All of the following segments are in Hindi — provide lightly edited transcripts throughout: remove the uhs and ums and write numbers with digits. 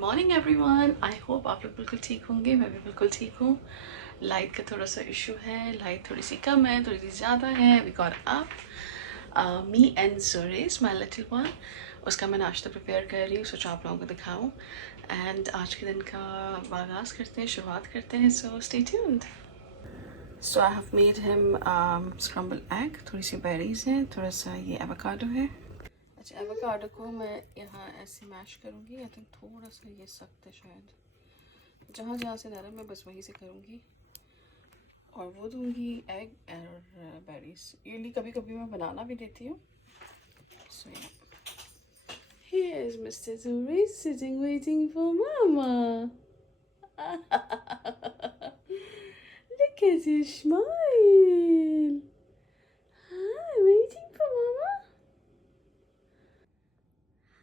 मॉर्निंग एवरीवन, आई होप आप लोग बिल्कुल ठीक होंगे। मैं भी बिल्कुल ठीक हूँ। लाइट का थोड़ा सा इशू है, लाइट थोड़ी सी कम है, थोड़ी सी ज़्यादा है। We got up me and Zoris my little one. उसका मैं नाश्ता प्रिपेयर कर रही हूँ, सोचा आप लोगों को दिखाऊँ। एंड आज के दिन का आगाज़ करते हैं, शुरुआत करते हैं। सो stay tuned. So I have made him scramble egg. थोड़ी सी बेरीज हैं, थोड़ा सा ये एवोकाडो है। अच्छा, एवोकाडो को मैं यहाँ ऐसे मैश करूँगी। आई थिंक थोड़ा सा ये सख्त है शायद। जहाँ जहाँ से नरम है बस वहीं से करूँगी। और वो दूँगी एग और बेरीज। यूजली कभी कभी मैं बनाना भी देती हूँ। सो here is Mr. Zuri sitting waiting for Mama. Look at his smile. Hi, waiting for Mama.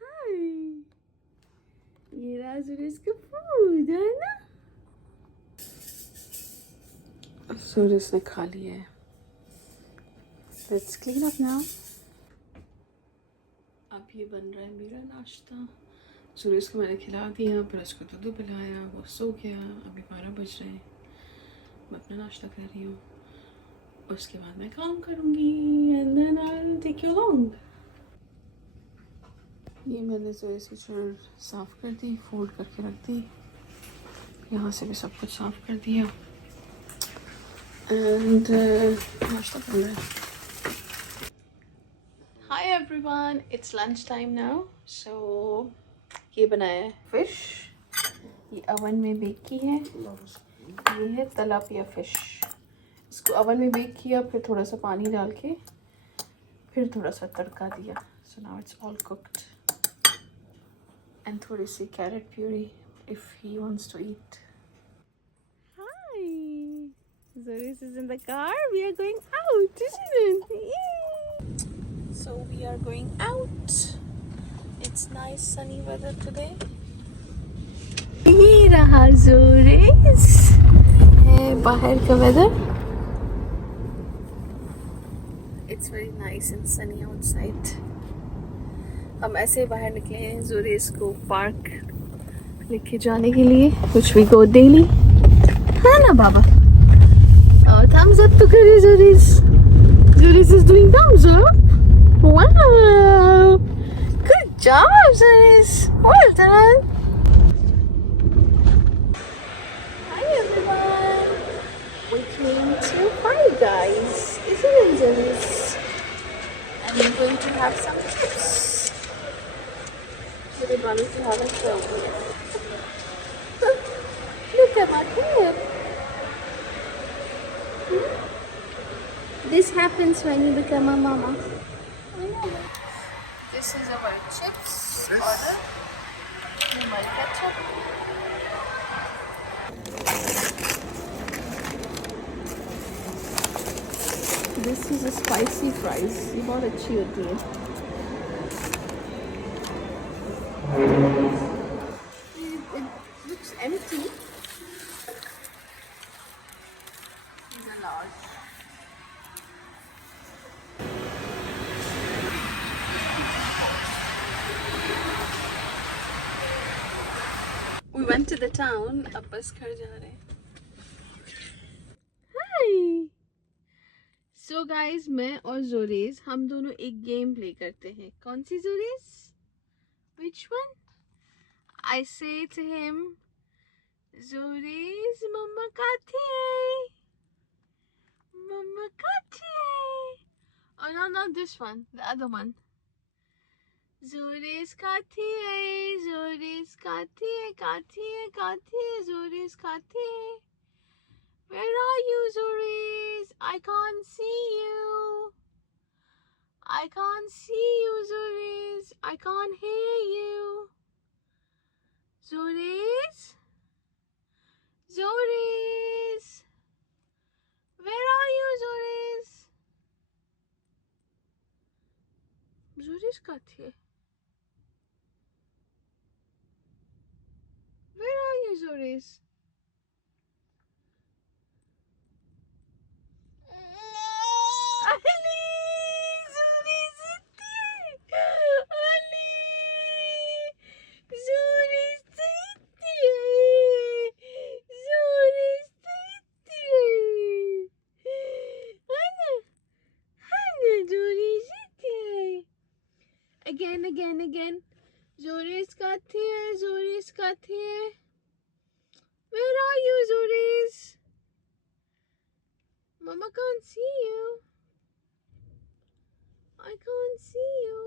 Hi. ये रहा Zuri's का food है ना? सूरज ने खा लिया है। Let's clean up now. अब ये बन रहा है मेरा नाश्ता। सूरज को मैंने खिला दिया, फिर उसको दूध पिलाया, वो सो गया। अभी 12 बज रहे हैं। मैं अपना नाश्ता कर रही हूँ, उसके बाद मैं काम करूँगी। And then I will take you along. ये मैंने सूरज की चूर साफ़ कर दी, फोल्ड करके रख दी। यहाँ से भी सब कुछ साफ़ कर दिया। एंड नाश्ता कर रहा है। Hi everyone, it's lunch time now. So ये बनाया है फिश, ये ओवन में बेक की है। ये है तलापिया फिश। इसको ओवन में बेक किया, फिर थोड़ा सा पानी डाल के फिर थोड़ा सा तड़का दिया। So now it's all cooked. And थोड़ी सी carrot puree if he wants to eat. Hi, Zoris is in the car. We are going out, isn't it? Yay! So we are going out. It's nice sunny weather today. ये रहा ज़ोरेस है बाहर का weather. It's very nice and sunny outside. हम ऐसे बाहर निकले हैं ज़ोरेस को पार्क लेके जाने के लिए, which we go daily. हाँ ना बाबा? और thumbs up तो करे ज़ोरेस। ज़ोरेस is doing thumbs up. Wow! Good job, ज़ोरेस. Well done. Hi everyone. We came to Five Guys, isn't it, ज़oreस? And we're going to have some chips. So they promised to have a show. Look at my hair. This happens when you become a mama. This is our chips order. Normal ketchup. This is a spicy fries. ये बहुत अच्छी होती है। It looks empty. These are large. We went to the town. अब बस घर जा रहे हैं। Hi. So guys, मैं और ज़ोरेस हम दोनों एक गेम प्ले करते हैं। कौन सी ज़ोरेस? Which one? I say to him, ज़ोरेस मम्मा खाती है, मम्मा खाती है। Oh no, not this one, the other one. ज़ोरेस खाती है, ज़ोरेस खाती है, खाती है, खाती है, ज़ोरेस खाती है। Where are you, ज़ोरेस? I can't see you. I can't see you, ज़oreस. I can't hear you. ज़oreस? ज़oreस? Where are you, ज़oreस? ज़ोरेस कहाँ है? Where are you, ज़ोरेस? Ali! ज़ोरेस इतनी! Ali! ज़ोरेस again. Zoris Kathiye. Where are you, Zoris? Mama can't see you. I can't see you.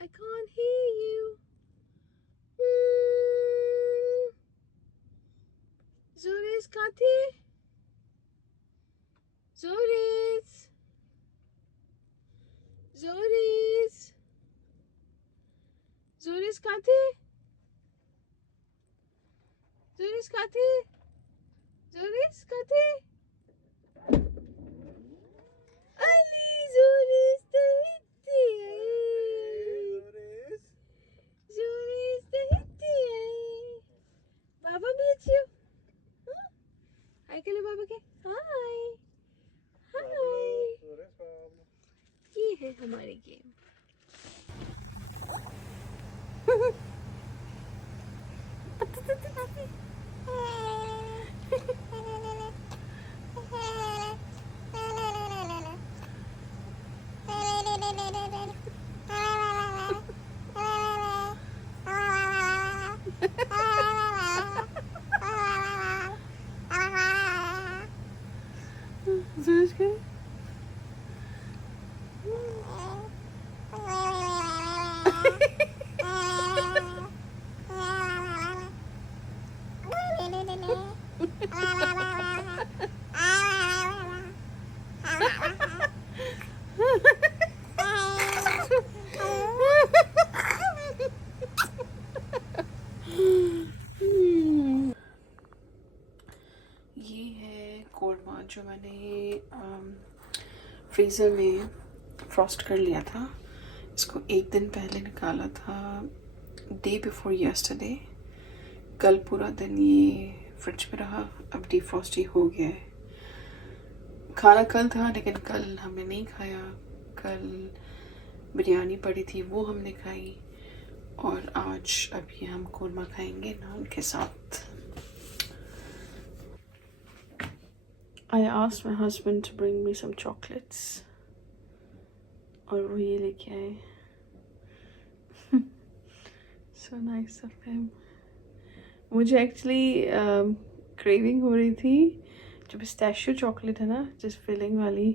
I can't hear you. Zoris Kathiye. Zoris. Kathiye. Ali Zoris Tahiti. Baba meets you. Huh? Hi kalo Baba ke. Hi. ये है हमारी गेम. ये है कोरमा जो मैंने फ्रीज़र में फ्रॉस्ट कर लिया था. इसको एक दिन पहले निकाला था, डे बिफोर यस्टरडे. कल पूरा दिन ये फ्रिज में रहा. अब डिफ्रॉस्ट ही हो गया है. खाना कल था लेकिन कल हमने नहीं खाया. कल बिरयानी पड़ी थी, वो हमने खाई. और आज अभी हम कोरमा खाएंगे नान के साथ. I asked my husband to bring me some chocolates और वो ये लेके आए. So nice of him. मुझे एक्चुअली क्रेविंग हो रही थी जो पिस्ताशियो चॉकलेट है ना, जिस फिलिंग वाली,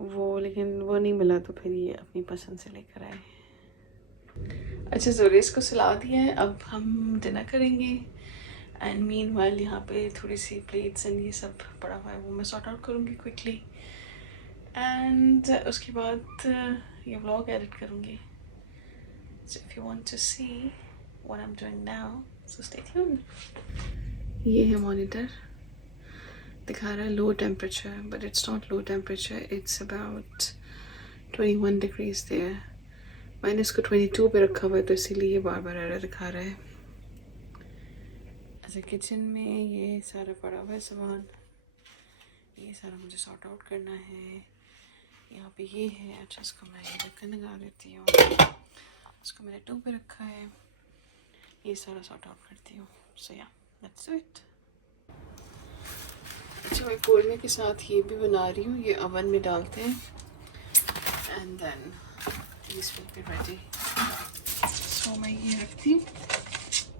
वो, लेकिन वो नहीं मिला तो फिर ये अपनी पसंद से लेकर आए. अच्छा, जोरेस को सुला दिया है. अब हम डिनर करेंगे. एंड मीनवाइल यहाँ पे थोड़ी सी प्लेट्स एंड ये सब पड़ा हुआ है, वो मैं सॉर्ट आउट करूँगी क्विकली. एंड उसके बाद ये व्लॉग एडिट करूँगी. So if you want to see what I am doing now, so stay tuned. ये है मॉनिटर, दिखा रहा है low temperature, but it's not low temperature. It's about 21 degrees there. मैंने इसको 22 पे रखा हुआ है तो इसीलिए ये बार बार एरर दिखा रहा है. अच्छा, किचन में ये सारा पड़ा हुआ है सामान. ये सारा मुझे सॉर्ट आउट करना है. यहाँ पे ये है. अच्छा, इसको मैं ये ढक्कन लगा देती हूँ. इसको मैंने 2 पे रखा है. ये सारा सॉर्ट आउट करती हूँ. सो या, दैट्स इट. अच्छा, मैं कोरमे के साथ ये भी बना रही हूँ. ये ओवन में डालते हैं and then this will be ready. So मैं ये रखती हूँ.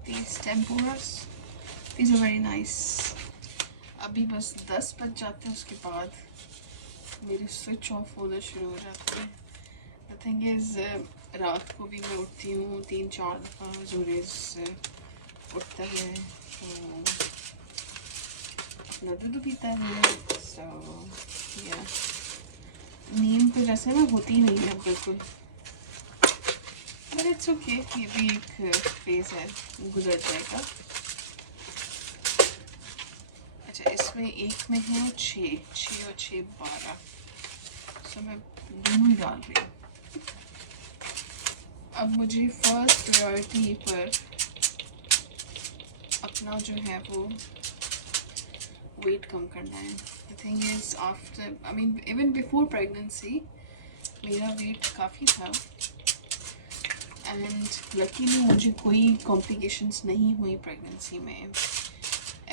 These tempuras, these are very nice. अभी बस 10 बज जाते हैं, उसके बाद मेरे स्विच ऑफ होना शुरू हो जाते हैं. द थिंग इज़, रात को भी मैं उठती हूँ 3-4 दफ़ा. जोरेस उठता है तो अपना दूध पीता है. सो या, नींद तो जैसे ना होती ही नहीं है बिल्कुल. बट इट्स ओके, ये भी एक फेज़ है, गुजर जाएगा. अच्छा, इसमें एक में है 6 और 6 12. सो मैं दोनों ही डाल रही हूँ. अब मुझे फर्स्ट प्रायोरिटी पर अपना जो है वो वेट कम करना है. The thing is, after, I mean even before pregnancy मेरा वेट काफ़ी था. एंड लकीली मुझे कोई कॉम्प्लिकेशंस नहीं हुई प्रेगनेंसी में.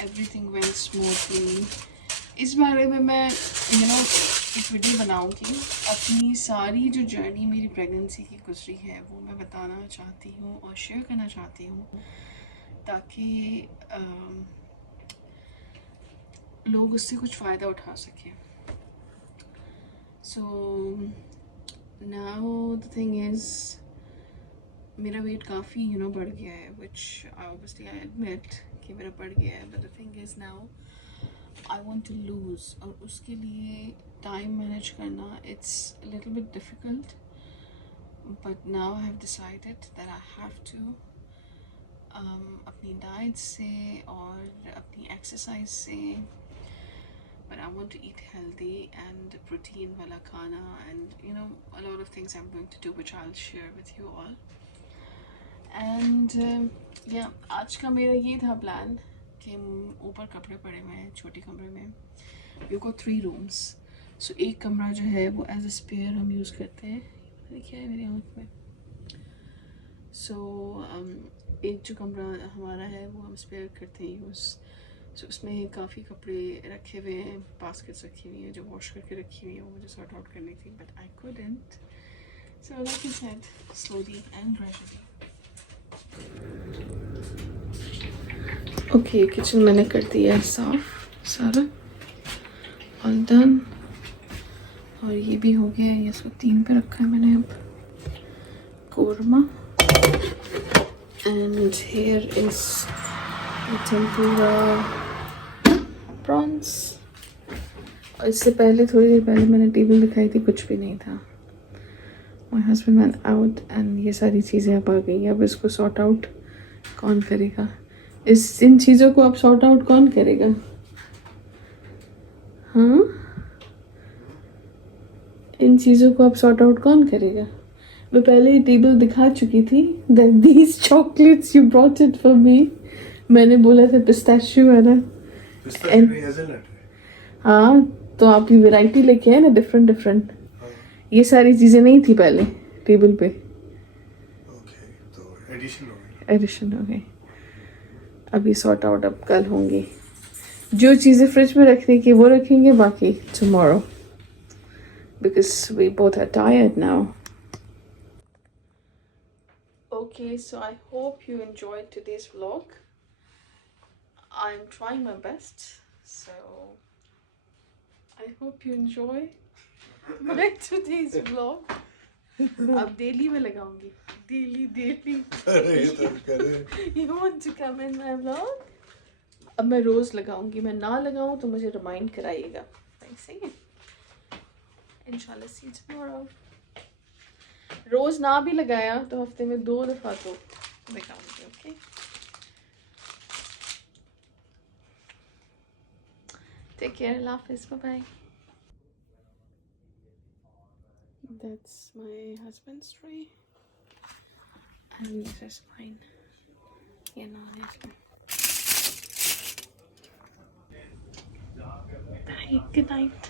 Everything went smoothly. इस बारे में मैं एक वीडियो बनाऊंगी। अपनी सारी जो जर्नी मेरी प्रेगनेंसी की गुजरी है वो मैं बताना चाहती हूँ और शेयर करना चाहती हूँ, ताकि लोग उससे कुछ फ़ायदा उठा सकें। So now the thing is, मेरा वेट काफ़ी बढ़ गया है, विच ऑब्वियसली आई एडमिट कि मेरा बढ़ गया है, but the thing is now I want to lose, और उसके लिए टाइम मैनेज करना it's little bit difficult, but now I have decided that I have to अपनी डाइट से और अपनी एक्सरसाइज से, but I want to eat healthy and protein wala khana, and a lot of things I'm going to do which I'll share with you all. And yeah, आज का मेरा ये था प्लान कि ऊपर कपड़े पड़े हुए हैं छोटे कमरे में। We got 3 rooms, so एक कमरा जो है वो एज अ स्पेयर हम यूज़ करते हैं। देखिए मेरी आँख में। So एक जो कमरा हमारा है वो हम स्पेयर करते हैं यूज़। So उसमें काफ़ी कपड़े रखे हुए हैं, बास्केट्स रखी हुई हैं जो वॉश करके रखी हुई हैं, वो मुझे सॉर्ट आउट करनी थी, but I couldn't. So like I said, slowly and gradually. Okay, kitchen मैंने कर दिया है साफ सारा, ऑल डन। और ये भी हो गया है, ये इसको 3 पे रखा है मैंने अब, korma. And here is tempura prawns. और इससे पहले थोड़ी देर पहले मैंने टेबल दिखाई थी, कुछ भी नहीं था। My husband went out and ये सारी चीज़ें अब आ गई। अब इसको सॉर्ट आउट कौन करेगा? इन चीज़ों को अब सॉर्ट आउट कौन करेगा? हाँ, इन चीज़ों को अब सॉर्ट आउट कौन करेगा? मैं पहले ही टेबल दिखा चुकी थी। That these chocolates you brought it for me. मैंने बोला था पिस्ताशियो है ना, हाँ, तो आप ये वैरायटी लेके आए ना, डिफरेंट डिफरेंट। ये सारी चीज़ें नहीं थी पहले टेबल पे। तो एडिशन हो गई। अब ये सॉर्ट आउट अब कल होंगी। जो चीज़ें फ्रिज में रखने की वो रखेंगे, बाकी tomorrow, because we both are tired now. Okay, so I hope you enjoyed today's vlog. I'm trying my best, so I hope you enjoy my today's vlog. अब डेली में लगाऊंगी, daily. You want to come in my vlog? अब मैं रोज लगाऊंगी, मैं ना लगाऊं तो मुझे रिमाइंड कराइएगा। सही है? इंशाल्लाह see you tomorrow. रोज ना भी लगाया तो हफ्ते में 2 दफा तो लगाऊंगी। ओके, टेक केयर, अल्लाह हाफिज़, bye bye. That's my husband's tray and this is mine. Yeah, no, bye, good night.